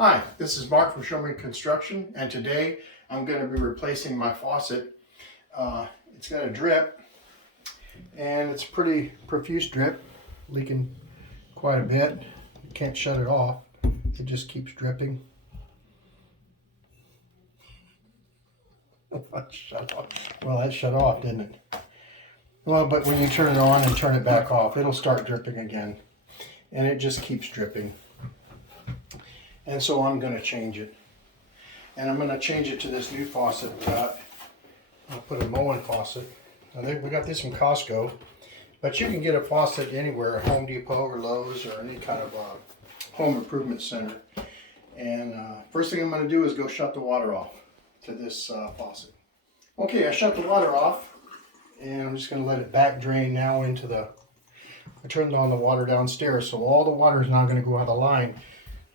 Hi, this is Mark from Moen Construction, and today I'm going to be replacing my faucet. It's got a drip, and it's a pretty profuse drip, leaking quite a bit. You can't shut it off. It just keeps dripping. Shut off. Well, that shut off, didn't it? Well, but when you turn it on and turn it back off, it'll start dripping again, and it just keeps dripping. And so I'm going to change it. And I'm going to change it to this new faucet. I'll put a Moen faucet. Now we got this from Costco. But you can get a faucet anywhere, at Home Depot or Lowe's or any kind of home improvement center. And first thing I'm going to do is go shut the water off to this faucet. Okay, I shut the water off. And I'm just going to let it back drain now into the... I turned on the water downstairs, so all the water is now going to go out of the line.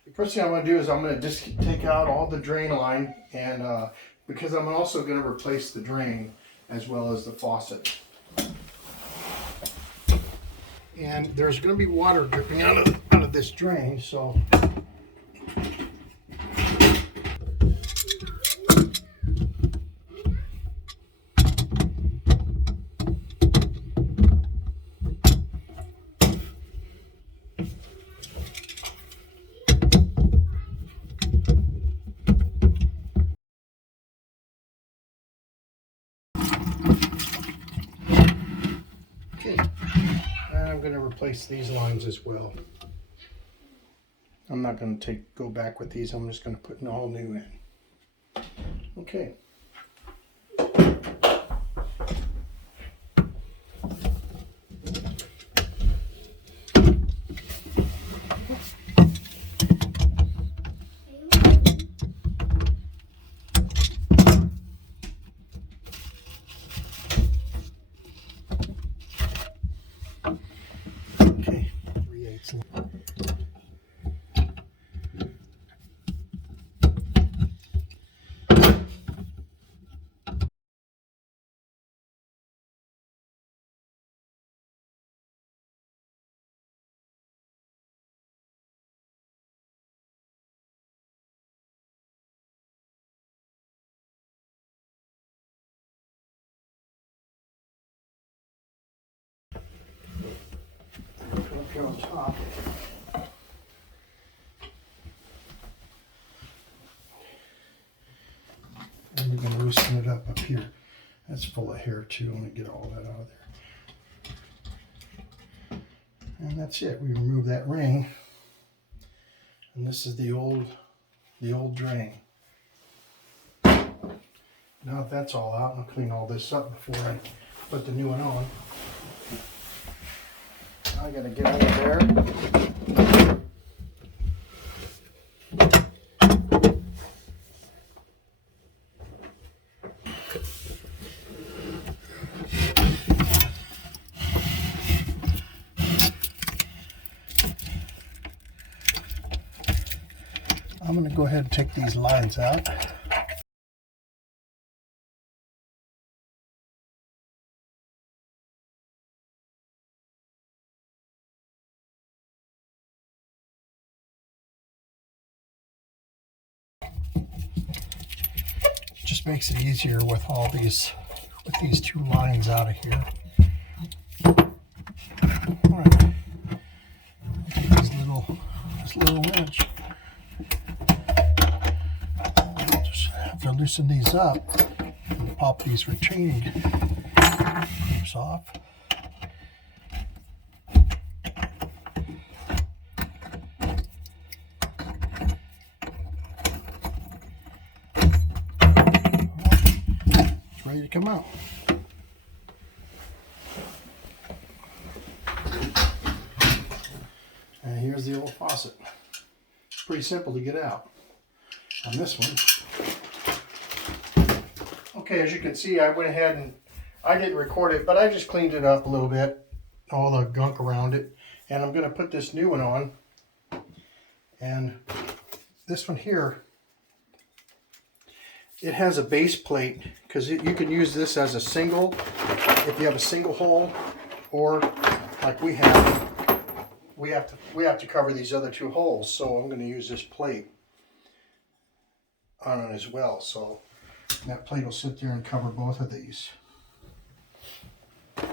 The first thing I'm going to do is I'm going to just take out all the drain line, and because I'm also going to replace the drain as well as the faucet. And there's going to be water dripping out of this drain, so I'm going to replace these lines as well. I'm not going to go back with these. I'm just going to put an all new in. Okay. Up here on top. And we're going to loosen it up here. That's full of hair too. Let me get all that out of there. And that's it. We remove that ring. And this is the old drain. Now that that's all out, I'll clean all this up before I put the new one on. I gotta get over there. I'm gonna go ahead and take these lines out. Just makes it easier with these two lines out of here. All right. Take this little wrench. Just have to loosen these up and pop these retaining clips off. Ready to come out. And here's the old faucet. It's pretty simple to get out on this one. Okay, as you can see, I went ahead and I didn't record it, but I just cleaned it up a little bit, all the gunk around it. And I'm going to put this new one on. And this one here, it has a base plate because you can use this as a single if you have a single hole, or like we have to cover these other two holes. So I'm going to use this plate. on it as well. So that plate will sit there and cover both of these. So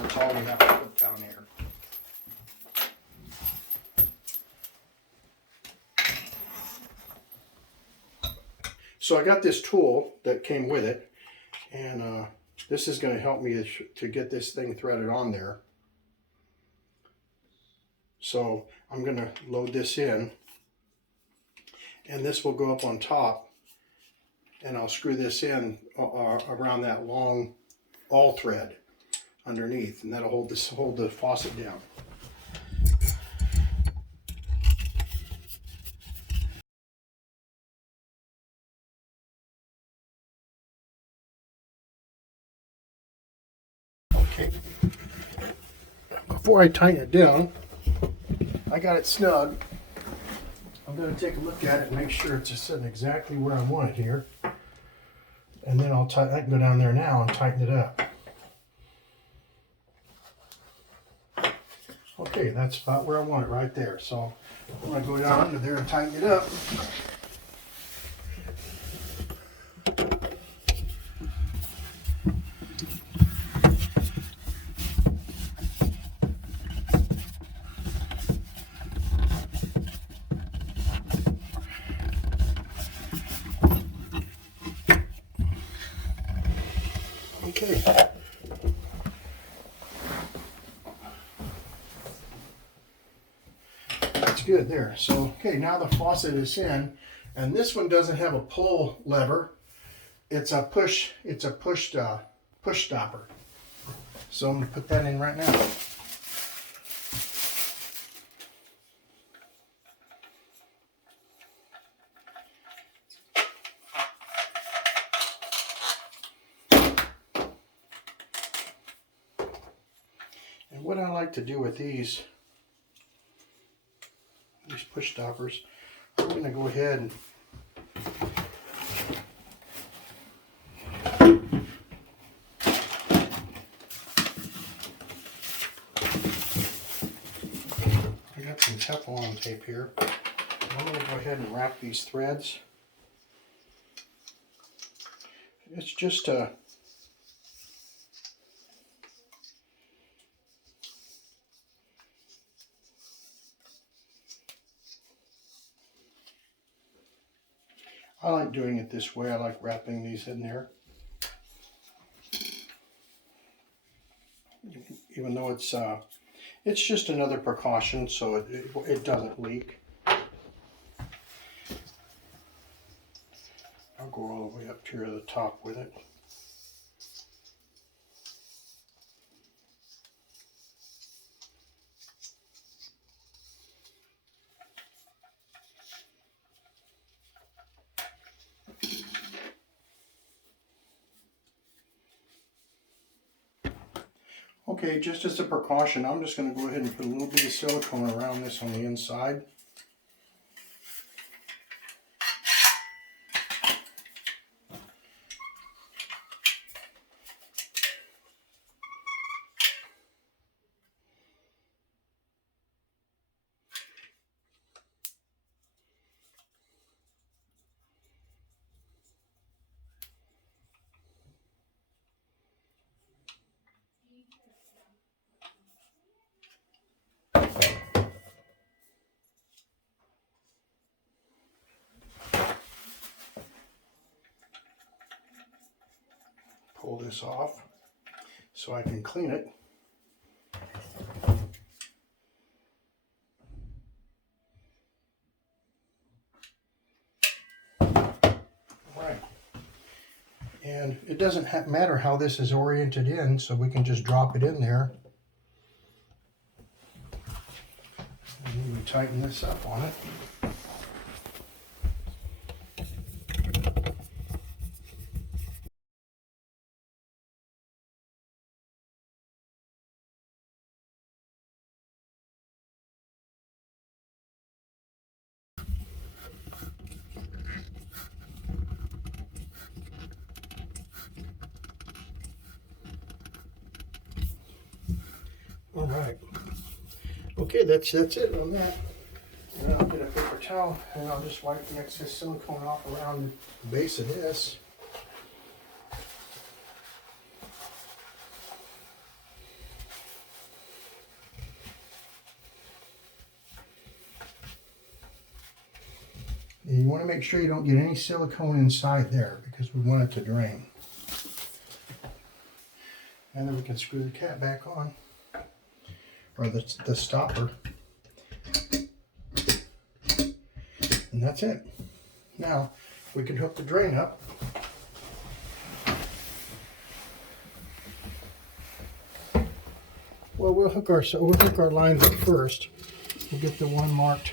that's all we have to put down here. So I got this tool that came with it, and this is going to help me to get this thing threaded on there. So I'm going to load this in, and this will go up on top, and I'll screw this in around that long all thread underneath, and that'll hold the faucet down. Okay. Before I tighten it down, I got it snug. I'm going to take a look at it and make sure it's just sitting exactly where I want it here. And then I can go down there now and tighten it up. Okay, that's about where I want it right there. So I'm going to go down under there and tighten it up. Okay. That's good there. So, okay, now the faucet is in, and this one doesn't have a pull lever. It's a push stopper. So I'm going to put that in right now. And what I like to do with these push stoppers, I'm going to go ahead and I got some teflon tape here. I'm going to go ahead and wrap these threads. It's just I like doing it this way. I like wrapping these in there. Even though it's just another precaution so it doesn't leak. I'll go all the way up here to the top with it. Okay, just as a precaution, I'm just going to go ahead and put a little bit of silicone around this on the inside. Pull this off so I can clean it. Right. And it doesn't matter how this is oriented in, so we can just drop it in there. And then we tighten this up on it. All right. Okay, that's it on that. And I'll get a paper towel. towel and I'll just wipe the excess silicone off around the base of this. And you want to make sure you don't get any silicone inside there because we want it to drain. And then we can screw the cap back on, or the stopper. And that's it. Now we can hook the drain up. Well, we'll hook our lines up first. We'll get the one marked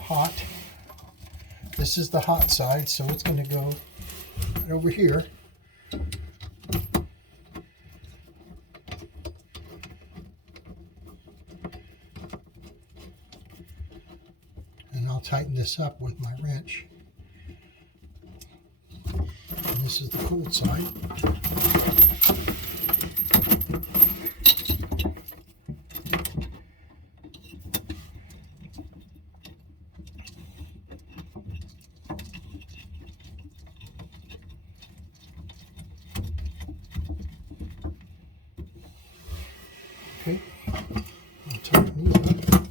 hot. This is the hot side, so it's going to go right over here. And I'll tighten this up with my wrench. And this is the cold side. Okay, I'll tighten these up.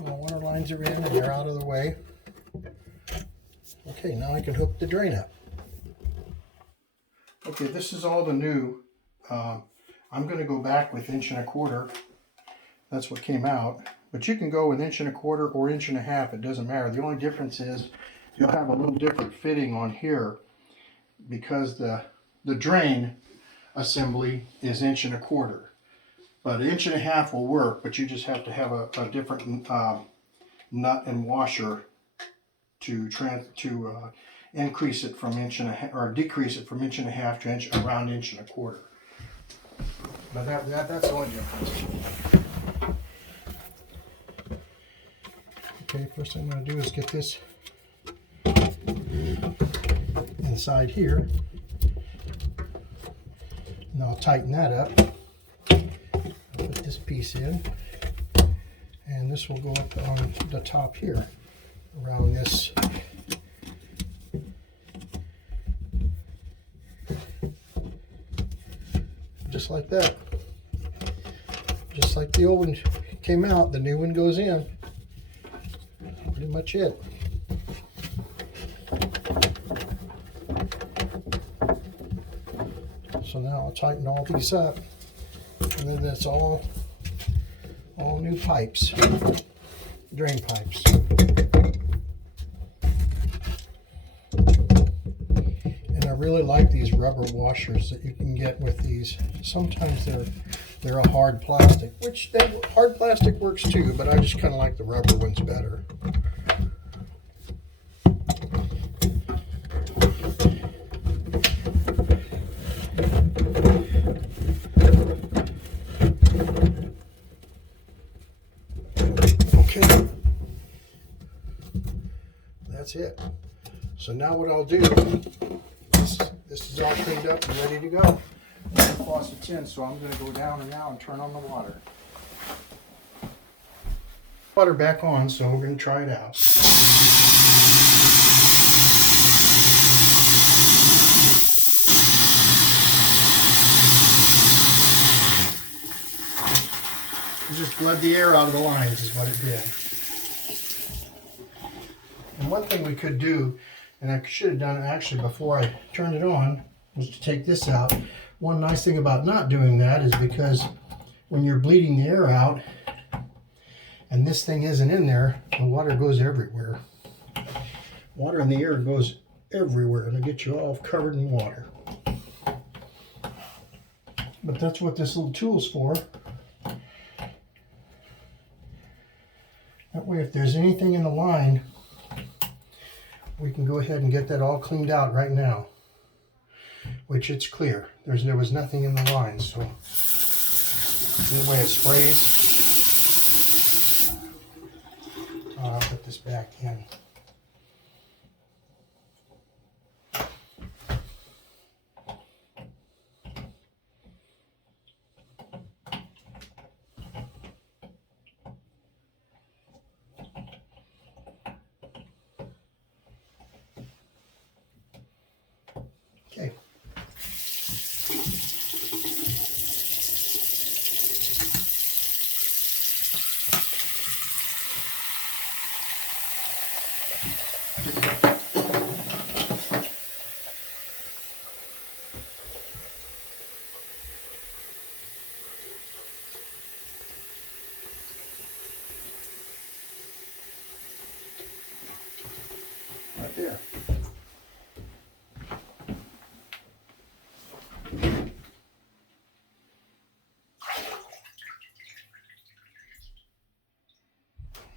Well, water lines are in and they're out of the way. Okay, now I can hook the drain up. Okay, this is all the new. I'm going to go back with 1 1/4 inches. That's what came out. But you can go with 1 1/4 inches or 1.5 inches. It doesn't matter. The only difference is you'll have a little different fitting on here because the drain assembly is 1 1/4 inches. But 1.5 inches will work, but you just have to have a different nut and washer to increase it from 1.5 inches or decrease it from 1.5 inches to around 1.25 inches. But that's the only difference. Okay, first thing I'm going to do is get this inside here. And I'll tighten that up. I'll put this piece in. And this will go up on the top here, around this. Just like that. Just like the old one came out, the new one goes in. Pretty much it. So now I'll tighten all these up, and then that's all new pipes, drain pipes. And I really like these rubber washers that you can get with these. Sometimes they're a hard plastic, which hard plastic works too, but I just kind of like the rubber ones better. Okay, that's it. So now what I'll do, this is all cleaned up and ready to go. The faucet's in, so I'm going to go down now and turn on the water. Water back on, so we're going to try it out. It just bled the air out of the lines is what it did. And one thing we could do, and I should have done it actually before I turned it on, was to take this out. One nice thing about not doing that is because when you're bleeding the air out and this thing isn't in there, the water goes everywhere. Water in the air goes everywhere and it'll get you all covered in water. But that's what this little tool's for. That way if there's anything in the line, we can go ahead and get that all cleaned out right now. Which it's clear. There was nothing in the line, so see the way it sprays? I'll put this back in. Okay. Right there.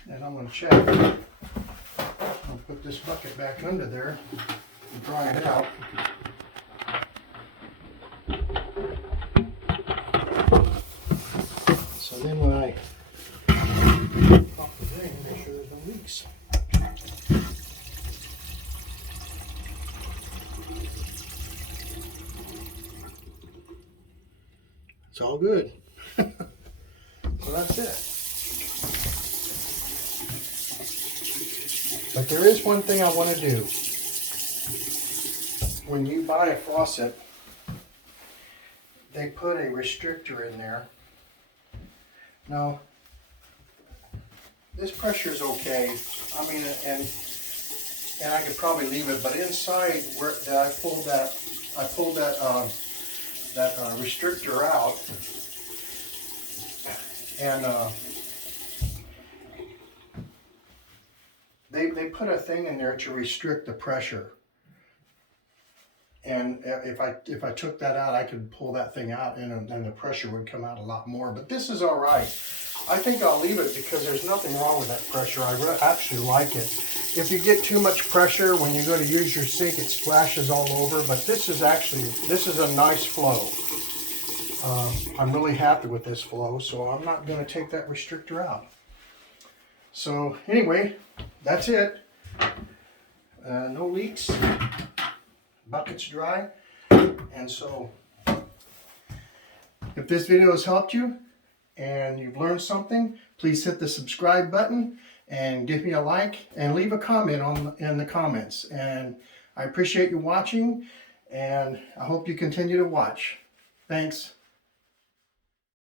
And I'm going to check. I'll put this bucket back under there and dry it out. So then when I pop the thing, make sure there's no leaks. It's all good. So that's it. But there is one thing I want to do. When you buy a faucet, they put a restrictor in there. Now, this pressure is okay. I mean, and I could probably leave it, but inside where I pulled that restrictor out, and they put a thing in there to restrict the pressure. And if I took that out, I could pull that thing out, and then the pressure would come out a lot more. But this is all right. I think I'll leave it because there's nothing wrong with that pressure. I actually like it. If you get too much pressure when you go to use your sink, it splashes all over. But this is a nice flow. I'm really happy with this flow, so I'm not going to take that restrictor out. So anyway, that's it. No leaks. Bucket's dry. And so if this video has helped you and you've learned something, please hit the subscribe button and give me a like and leave a comment in the comments. And I appreciate you watching, and I hope you continue to watch. Thanks.